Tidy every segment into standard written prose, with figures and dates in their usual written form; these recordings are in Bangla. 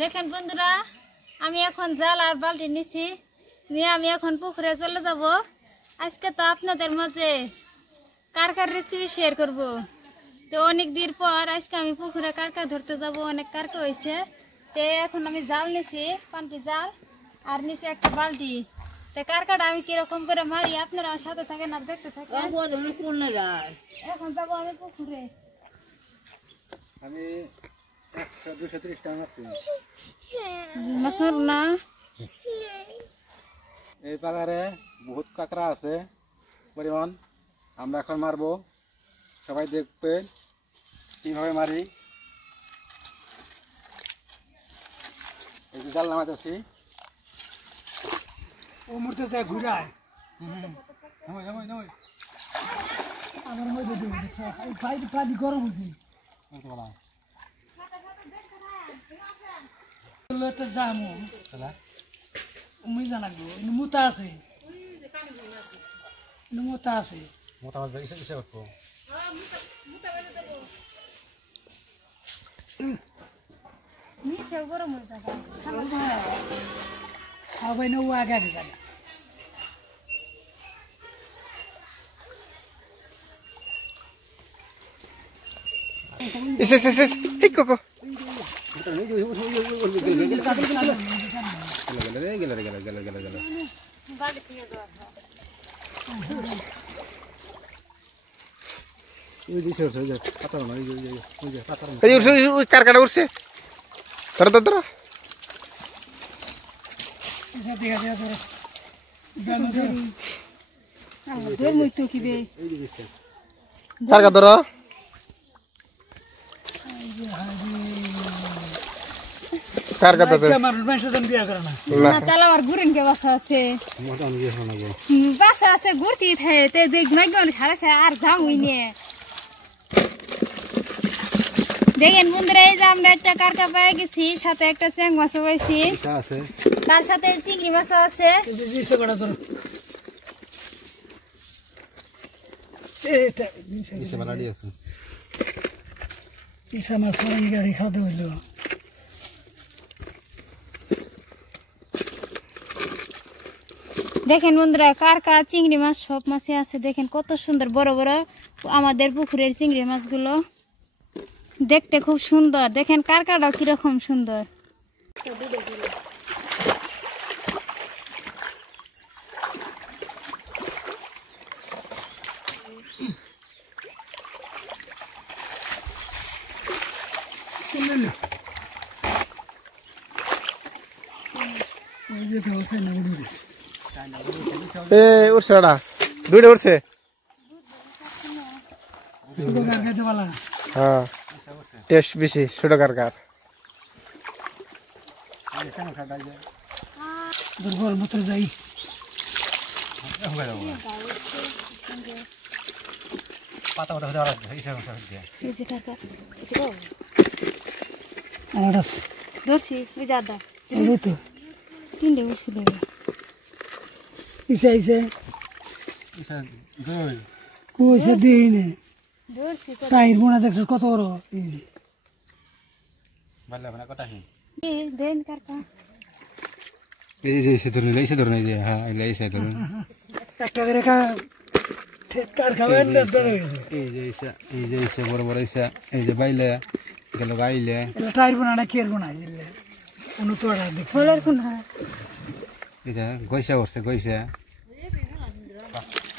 দেখেন বন্ধুরা, আমি এখন জাল আর বালতি নিছি, নিয়ে আমি এখন পুকুরে চলে যাব। আজকে তো আপনাদের মাঝে কারকার রেসিপি শেয়ার করব। তো অনেক দিন পর আজকে আমি পুকুরে কারকা ধরতে যাব। অনেক কারকা হয়েছে। তো এখন আমি জাল নিছি, পান্তি জাল, আর নিছি একটা বালতি। তো কারকাটা আমি কিরকম করে মারি আপনারা সাথে থাকেন আর দেখতে থাকেন। এখন যাব আমি পুকুরে। আমি 100-230 টাকা মারছি। মাছ মারব না? এই পাগারে বহুত কাঁকড়া আছে পরিমাণ। আমরা এখন মারবো, সবাই দেখবে কিভাবে মারি। এই যে জাল নামাইতেছি। ও মুহূর্তে যা ঘুরায় আমার মধ্যে পানি গরম হচ্ছে একটা দাম মজা লাগলো মুতা আছে মুতা আছে মোটামুটি ইসে উঠবো। নিচে গরম হয়ে যাবে। সবাই নৌ আগে যাবে এই কোকো কারকাটা উঠছে। ধরো ধরো ধরো কারকা ধরো। দেখেন বন্ধুরা, এই যে আমরা একটা কারকা পেয়ে গেছি, সাথে একটা চ্যাং মাছও পাইছি, তার সাথে চিংড়ি মাছও আছে। ইসা মাছ গাড়ি খাওয়া হইল। দেখেন বন্ধুরা, কারকা চিংড়ি মাছ সব মাছই আছে। দেখেন কত সুন্দর বড় বড় আমাদের পুকুরের চিংড়ি মাছগুলো, দেখতে খুব সুন্দর। দেখেন কারকাটাও কিরকম সুন্দর। উঠছে ওটা দুইটা উঠছে। হ্যাঁ, টেস্ট বেশি ছোট কারকার। দুর্বল মতো যাই ধরছি ওই জাদা তো তিনটে বসে দেবে। ইসা ইসা কুইসা দিই নে ধরছি টাইর বোনা দেখছো কত বড় দেন কারকা। একটা করে কার খাবেন না বড় বড় ইসা, এই যে বাইলে গেল গাইলে টাইর বোনা না কের বোনা কোনো তো ছোলার কোনা। এটা গইসা উঠছে গইসা।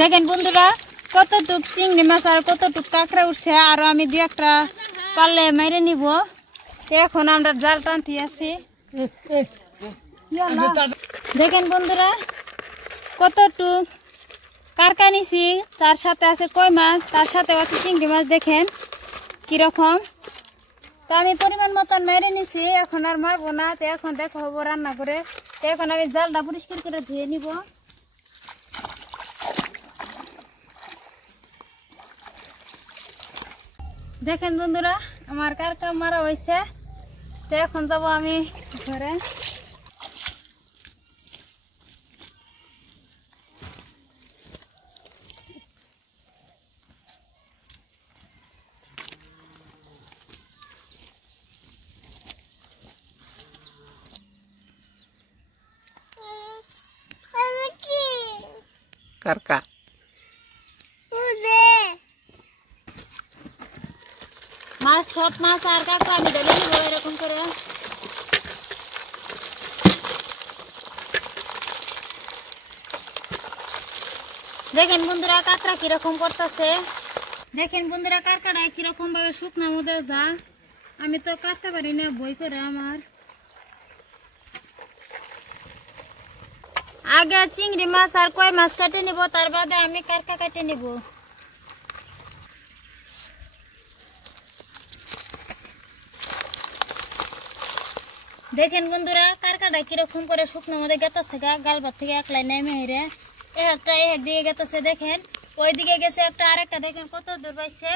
দেখেন বন্ধুরা, কতটুক চিংড়ি মাছ আর কতটুক কাঁকড়া উঠছে। আরো আমি দু একটা পারলে মেরে নিব। এখন আমরা জাল টানতে আছি। দেখেন বন্ধুরা, কতটুক কারকা নিছি, তার সাথে আছে কই মাছ, তার সাথে আছে চিংড়ি মাছ। দেখেন কিরকম। তা আমি পরিমাণ মতন মেরে নিছি, এখন আর মারবো না। তো এখন দেখো হবো রান্না করে। তো এখন আমি জালটা পরিষ্কার করে ধুয়ে নিব। দেখেন বন্ধুরা, আমার কারকা মারা হয়েছে। তো এখন যাব আমি ঘরে। কারকা মাছ সব মাছ আর কাঁকড়া আমি ঢেলে নিব এরকম করে। দেখেন বন্ধুরা কাঁকড়া কিরকম করতেছে, দেখেন বন্ধুরা কাঁকড়া কিরকম ভাবে শুকনো মধ্যে যা, আমি তো কাটতে পারি না বই করে আমার। আগে চিংড়ি মাছ আর কই মাছ কাটে নিব, তার বাদে আমি কাঁকড়া কাটে নিব। দেখেন বন্ধুরা কাঁকড়াটা কিরকম করে শুকনো মধ্যে গেতেছে গালবার থেকে একলাই নেমে হেরে একটা একদিকে গেতেছে। দেখেন ওইদিকে গেছে একটা, আরেকটা দেখেন কত দূর পাইছে।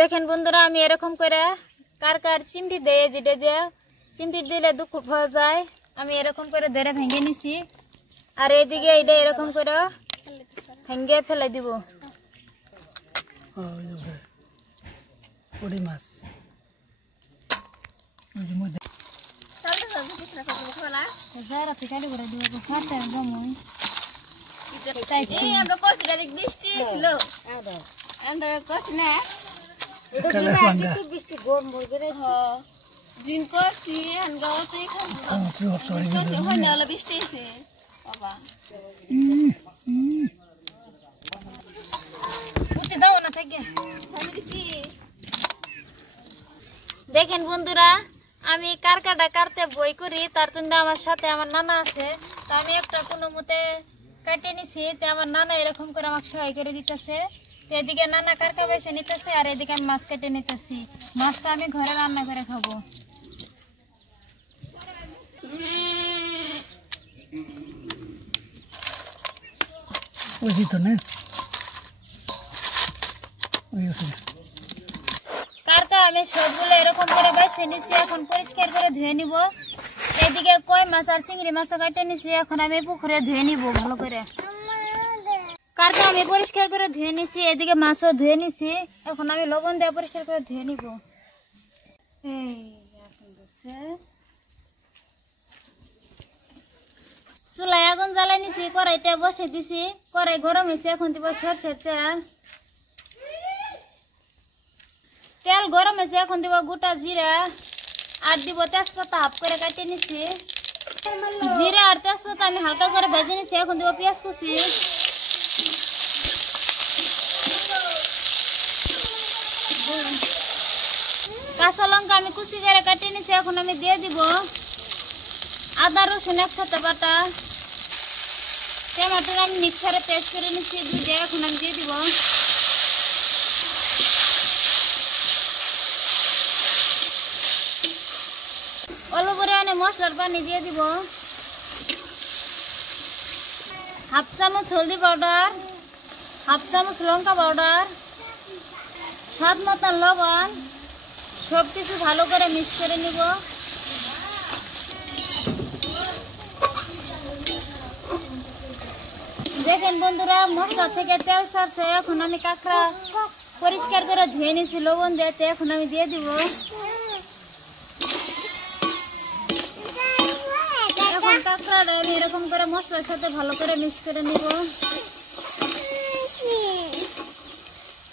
দেখেন বন্ধুরা আমি এরকম করে কার চিমটি দেয়, যেটা দিয়ে চিমটি দিলে দুঃখ পাওয়া যায়, আমি এরকম করে ধরে ভেঙে নিছি। আর এইদিকে এইটা এরকম করে ভেঙে ফেলে দিব। মাছ দেখেন বন্ধুরা আমি কারকাটা কাটতে বই করি, তার জন্য আমার সাথে আমার নানা আছে, তা আমি একটা কোনো মতে কাটে নিছি। তো আমার নানা এরকম করে আমাকে সহায় করে দিতেছে। তো এদিকে নানা কারকা বেছে নিতেছে আর এদিকে আমি মাছ কেটে নিতেছি। মাছটা আমি ঘরে রান্না করে খাবো। কারকা আমি সবগুলো এরকম করে বেছে নিছি, এখন পরিষ্কার করে ধুয়ে নিব। এদিকে কই মাছ আর চিংড়ি মাছও কাটে নিছি, এখন আমি পুকুরে ধুয়ে নিব ভালো করে। কারকা আমি পরিষ্কার করে ধুয়ে নিছি, এদিকে মাছও ধুয়ে নিছি, এখন আমি লবণ দিয়ে পরিষ্কার করে ধুয়ে নিব। চুলায় আগুন জ্বালাই নিছি, কড়াইটা বসে দিছি, কড়াই গরম হয়েছে, এখন দিব সরষের তেল। তেল গরম হয়েছে, এখন দিব গোটা জিরা আর দিব তেজপাতা হাফ করে কাটিয়ে নিছি। জিরা আর তেজপাতা আমি হালকা করে ভেজে নিছি, এখন দিব পেঁয়াজ কুচি। কাঁচা লঙ্কা আমি কুচি করে কাটিয়ে নিছি, এখন আমি দিয়ে দিব আদা রসুন একসাথে বাটা। টমেটো আমি মিক্সারে পেস্ট করে নিচ্ছি দুইটা, এখন আমি দিয়ে দিব। অল্প করে এনে মশলার পানি দিয়ে দিব। হাফ চামচ হলদি পাউডার, হাফ চামচ লঙ্কা পাউডার, স্বাদ মতন লবণ, সব কিছু ভালো করে মিক্স করে নিব। দেখেন বন্ধুরা মশলা থেকে তেল ছাড়ছে, এখন আমি কাঁকড়া পরিষ্কার করে ধুয়ে নিয়েছি লবণ দিয়ে, এখন আমি দিয়ে দিব। এখন কাঁকড়াটা আমি এরকম করে মশলার সাথে ভালো করে মিক্স করে নিব।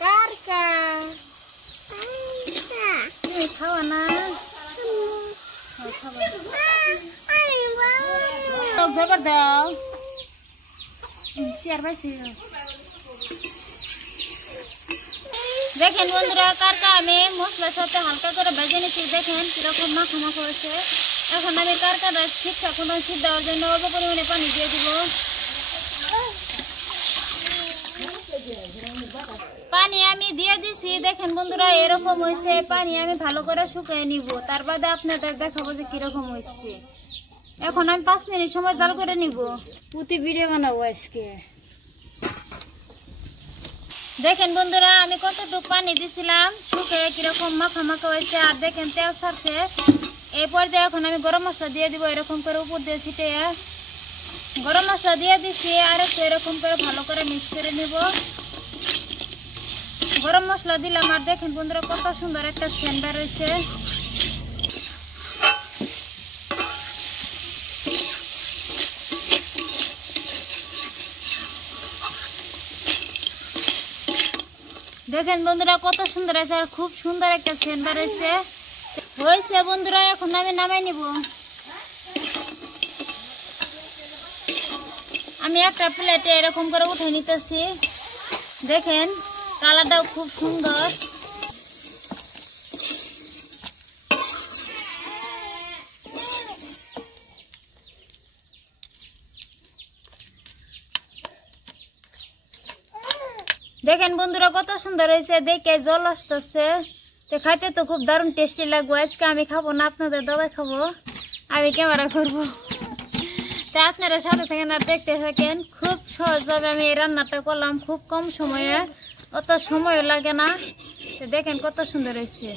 কারকা তুমি খাওয়া না, খবর দাও চেয়ার পাইছি। দেখেন বন্ধুরা কারকা আমি মশলার সাথে হালকা করে ভেজে নিচ্ছি, দেখেন কিরকম মাখা মাখা হয়েছে। এখন আমি কারকাটা ঠিকঠাক কোনো সিদ্ধ হওয়ার জন্য অল্প পরিমাণে পানি দিয়ে দিব। পানি আমি দিয়ে দিছি, দেখেন বন্ধুরা এরকম হয়েছে। পানি আমি ভালো করে শুকিয়ে নিব, তার বাদে আপনাদের দেখাবো যে কিরকম হয়েছে। এখন আমি 5 মিনিট সময় জাল করে নিব, পুঁতি ভিডিও বানাবো আজকে। দেখেন বন্ধুরা আমি কতটুকু পানি দিছিলাম, শুকিয়ে কিরকম মাখা মাখা হয়েছে, আর দেখেন তেল ছাড়ছে। এই পর্যায়ে এখন আমি গরম মশলা দিয়ে দিব, এরকম করে উপর দিয়ে ছিটিয়ে গরম মশলা দিয়ে দিচ্ছি। আর একটু এরকম করে ভালো করে মিক্স করে নিব। গরম মশলা দিলাম, আর দেখেন বন্ধুরা কত সুন্দর একটা সেন্ট বের হয়েছে। দেখেন বন্ধুরা কত সুন্দর আছে, আর খুব সুন্দর একটা সেন্ট বেরোইছে। হয়েছে বন্ধুরা, এখন আমি নামাই নিব। আমি একটা প্লেটে এরকম করে উঠে নিতেছি। দেখেন কালারটাও খুব সুন্দর। দেখেন বন্ধুরা কত সুন্দর হয়েছে, দেখে জল আসতেছে। তো খাইতে তো খুব দারুণ টেস্টি লাগবে। আজকে আমি খাবো না, আপনাদের দাদাই খাবো, আমি ক্যামেরা করবো। তো আপনারা সাথে থাকেন আর দেখতে থাকেন। খুব সহজভাবে আমি এই রান্নাটা করলাম, খুব কম সময়ে, অত সময় লাগে না। তো দেখেন কত সুন্দর হয়েছে।